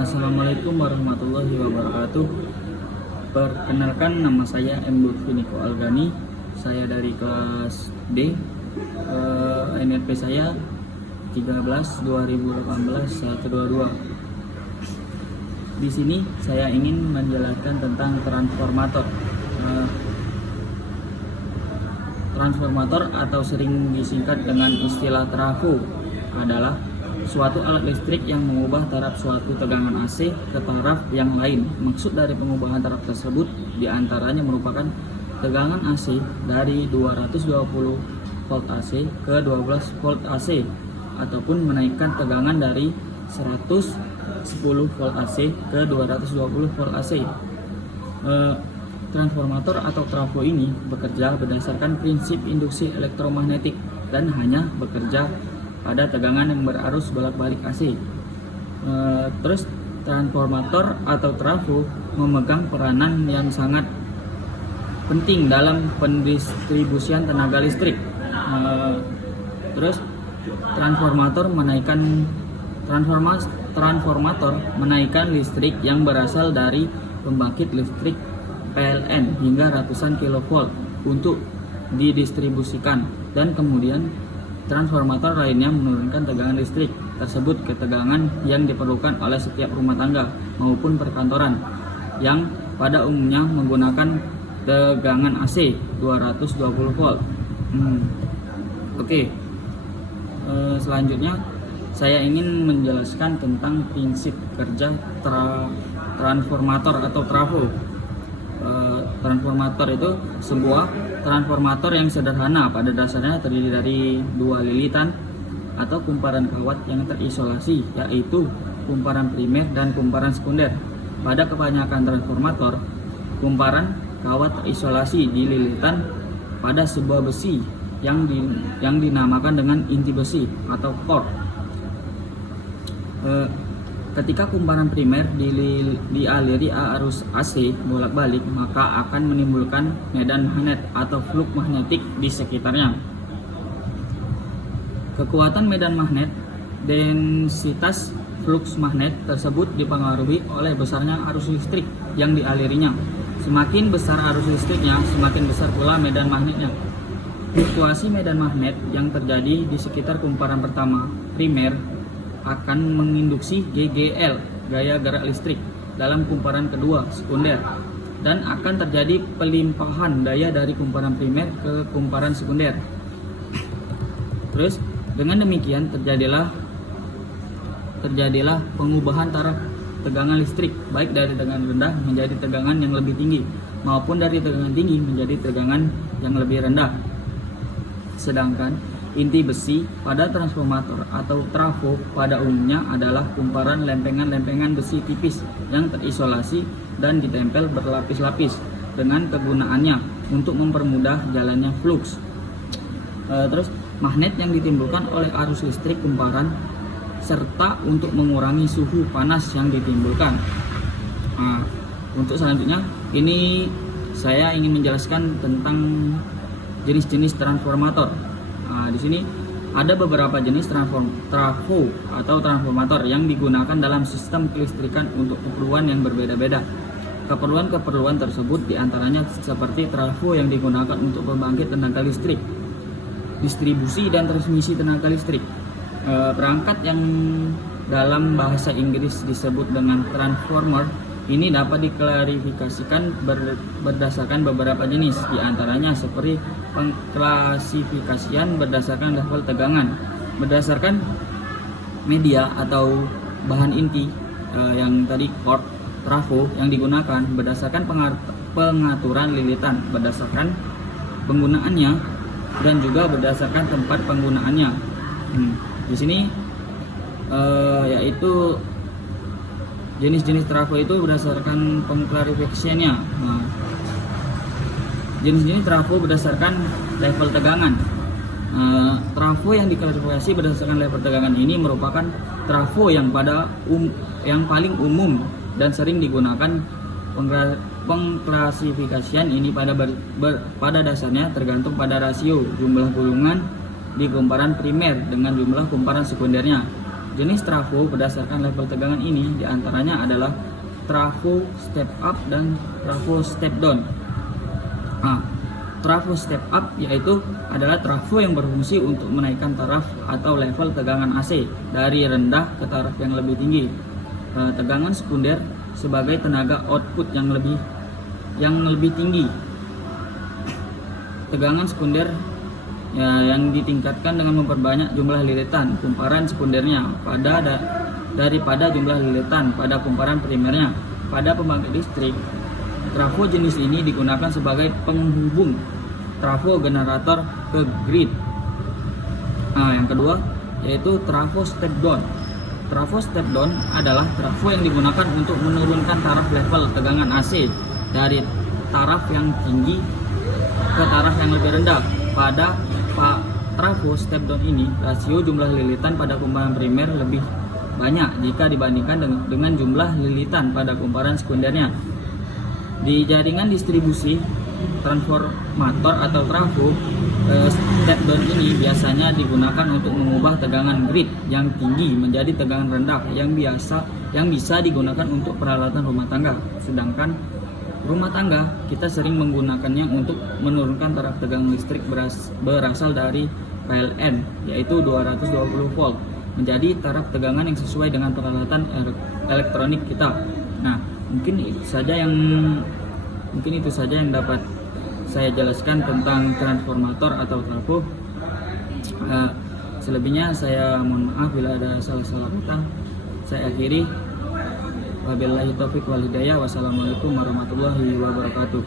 Assalamualaikum warahmatullahi wabarakatuh. Perkenalkan, nama saya M. Lutfi Niko Algani. Saya dari kelas D. NRP saya 13 2018 122. Di sini saya ingin menjelaskan tentang transformator. Transformator atau sering disingkat dengan istilah trafo adalah suatu alat listrik yang mengubah taraf suatu tegangan AC ke taraf yang lain. Maksud dari pengubahan taraf tersebut diantaranya merupakan tegangan AC dari 220 volt AC ke 12 volt AC, ataupun menaikkan tegangan dari 110 volt AC ke 220 volt AC. Transformator atau trafo ini bekerja berdasarkan prinsip induksi elektromagnetik dan hanya bekerja pada tegangan yang berarus bolak-balik AC. Terus transformator atau trafo memegang peranan yang sangat penting dalam pendistribusian tenaga listrik. Terus transformator menaikkan listrik yang berasal dari pembangkit listrik PLN hingga ratusan kilovolt untuk didistribusikan, dan kemudian transformator lainnya menurunkan tegangan listrik tersebut ke tegangan yang diperlukan oleh setiap rumah tangga maupun perkantoran yang pada umumnya menggunakan tegangan AC 220 volt. Selanjutnya saya ingin menjelaskan tentang prinsip kerja transformator atau trafo. Transformator itu sebuah transformator yang sederhana, pada dasarnya terdiri dari dua lilitan atau kumparan kawat yang terisolasi, yaitu kumparan primer dan kumparan sekunder. Pada kebanyakan transformator, kumparan kawat terisolasi di lilitan pada sebuah besi yang dinamakan dengan inti besi atau core. Ketika kumparan primer dialiri arus AC bolak-balik, maka akan menimbulkan medan magnet atau flux magnetik di sekitarnya. Kekuatan medan magnet, densitas flux magnet tersebut dipengaruhi oleh besarnya arus listrik yang dialirinya. Semakin besar arus listriknya, semakin besar pula medan magnetnya. Fluktuasi medan magnet yang terjadi di sekitar kumparan pertama, primer, akan menginduksi GGL, gaya gerak listrik, dalam kumparan kedua, sekunder, dan akan terjadi pelimpahan daya dari kumparan primer ke kumparan sekunder. Terus dengan demikian terjadilah pengubahan taraf tegangan listrik, baik dari tegangan rendah menjadi tegangan yang lebih tinggi, maupun dari tegangan tinggi menjadi tegangan yang lebih rendah. Sedangkan inti besi pada transformator atau trafo pada umumnya adalah kumparan lempengan-lempengan besi tipis yang terisolasi dan ditempel berlapis-lapis, dengan kegunaannya untuk mempermudah jalannya flux. Terus magnet yang ditimbulkan oleh arus listrik kumparan serta untuk mengurangi suhu panas yang ditimbulkan. Untuk selanjutnya ini saya ingin menjelaskan tentang jenis-jenis transformator. Di sini ada beberapa jenis trafo atau transformator yang digunakan dalam sistem kelistrikan untuk keperluan yang berbeda-beda. Keperluan tersebut diantaranya seperti trafo yang digunakan untuk pembangkit tenaga listrik, distribusi dan transmisi tenaga listrik. Perangkat yang dalam bahasa Inggris disebut dengan transformer ini dapat diklarifikasikan berdasarkan beberapa jenis, diantaranya seperti pengklasifikasian berdasarkan level tegangan, berdasarkan media atau bahan inti yang tadi core, trafo yang digunakan, berdasarkan pengaturan lilitan, berdasarkan penggunaannya, dan juga berdasarkan tempat penggunaannya. Di sini yaitu jenis-jenis trafo itu berdasarkan pengklarifikasiannya. Jenis-jenis trafo berdasarkan level tegangan. Trafo yang diklarifikasi berdasarkan level tegangan ini merupakan trafo yang paling umum dan sering digunakan. Pengklasifikasian ini pada dasarnya tergantung pada rasio jumlah gulungan di kumparan primer dengan jumlah kumparan sekundernya. Jenis trafo berdasarkan level tegangan ini diantaranya adalah trafo step up dan trafo step down. Trafo step up yaitu adalah trafo yang berfungsi untuk menaikkan taraf atau level tegangan AC dari rendah ke taraf yang lebih tinggi. Tegangan sekunder sebagai tenaga output yang lebih tinggi. Tegangan sekunder yang ditingkatkan dengan memperbanyak jumlah lilitan kumparan sekundernya daripada jumlah lilitan pada kumparan primernya. Pada pembangkit listrik, trafo jenis ini digunakan sebagai penghubung trafo generator ke grid. Yang kedua yaitu trafo step down. Trafo step down adalah trafo yang digunakan untuk menurunkan taraf level tegangan AC dari taraf yang tinggi ke taraf yang lebih rendah. Pada trafo step down ini, rasio jumlah lilitan pada kumparan primer lebih banyak jika dibandingkan dengan jumlah lilitan pada kumparan sekundernya. Di jaringan distribusi transformator atau trafo, step down ini biasanya digunakan untuk mengubah tegangan grid yang tinggi menjadi tegangan rendah yang bisa digunakan untuk peralatan rumah tangga. Sedangkan rumah tangga kita sering menggunakannya untuk menurunkan taraf tegangan listrik berasal dari PLN, yaitu 220 volt, menjadi taraf tegangan yang sesuai dengan peralatan elektronik kita. Nah, mungkin itu saja yang dapat saya jelaskan tentang transformator atau trafo. Selebihnya saya mohon maaf bila ada salah-salah kata. Saya akhiri. Wabillahi taufiq wal hidayah. Wassalamualaikum warahmatullahi wabarakatuh.